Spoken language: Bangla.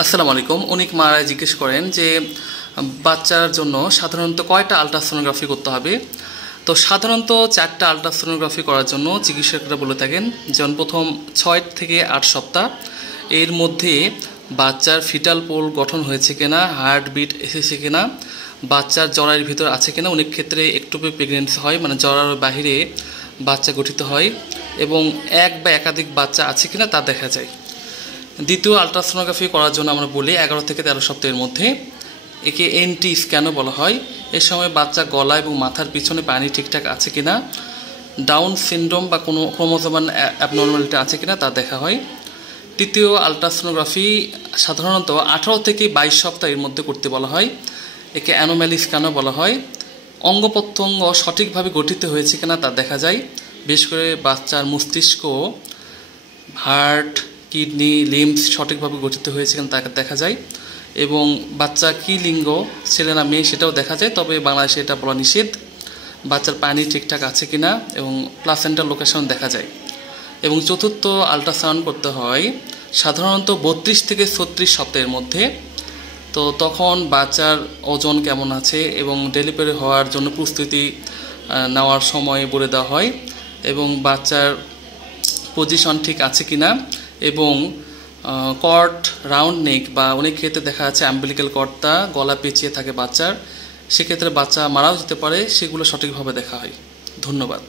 আসসালামু আলাইকুম। অনেক মারা জিজ্ঞেস করেন যে বাচ্চার জন্য সাধারণত কয়টা আলট্রাসোনোগ্রাফি করতে হবে। তো সাধারণত 4টা আলট্রাসোনোগ্রাফি করার জন্য চিকিৎসকরা বলে থাকেন, যেমন প্রথম 6 থেকে 8 সপ্তাহ এর মধ্যে বাচ্চার ফিটাল পোল গঠন হয়েছে কিনা, হার্টবিট এসেছে কিনা, বাচ্চার জরায়ের ভিতর আছে কিনা। অনেক ক্ষেত্রে একটুপে প্রেগনেন্সি হয়, মানে জরার বাহিরে বাচ্চা গঠিত হয়, এবং এক বা একাধিক বাচ্চা আছে কিনা তা দেখা যায়। দ্বিতীয় আলট্রাসোনোগ্রাফি করার জন্য আমরা বলি 11 থেকে 13 সপ্তাহের মধ্যে। একে এনটি স্ক্যানও বলা হয়। এর সময় বাচ্চা গলা এবং মাথার পিছনে পানি ঠিকঠাক আছে কিনা, ডাউন সিনড্রোম বা কোনো ক্রোমোজোমাল অ্যাবনর্মালিটি আছে কিনা তা দেখা হয়। তৃতীয় আলট্রাসোনোগ্রাফি সাধারণত 18 থেকে 22 সপ্তাহের মধ্যে করতে বলা হয়। একে অ্যানোম্যালি স্ক্যানও বলা হয়। অঙ্গ প্রত্যঙ্গ সঠিকভাবে গঠিত হয়েছে কিনা তা দেখা যায়। বিশেষ করে বাচ্চার মস্তিষ্ক, হার্ট, কিডনি, লিম্বস সঠিকভাবে গঠিত হয়েছে কিনা তা দেখা যায়, এবং বাচ্চা কী লিঙ্গ, ছেলে না মেয়ে সেটাও দেখা যায়, তবে বাংলাদেশে এটা বলা নিষেধ। বাচ্চার পানি ঠিকঠাক আছে কিনা এবং প্লাসেন্টার লোকেশন দেখা যায়। এবং চতুর্থ আলট্রাসাউন্ড করতে হয় সাধারণত 32 থেকে 36 সপ্তাহের মধ্যে। তো তখন বাচ্চার ওজন কেমন আছে এবং ডেলিভারি হওয়ার জন্য প্রস্তুতি নেওয়ার সময় বলে দেওয়া হয়, এবং বাচ্চার পজিশন ঠিক আছে কিনা, এবং কর্ড, রাউন্ড নেক বা অনেক ক্ষেত্রে দেখা যাচ্ছে অ্যাম্বিলিক্যাল কর্ডটা গলা পেঁচিয়ে থাকে বাচ্চার, সেক্ষেত্রে বাচ্চা মারাও যেতে পারে, সেগুলো সঠিকভাবে দেখা হয়। ধন্যবাদ।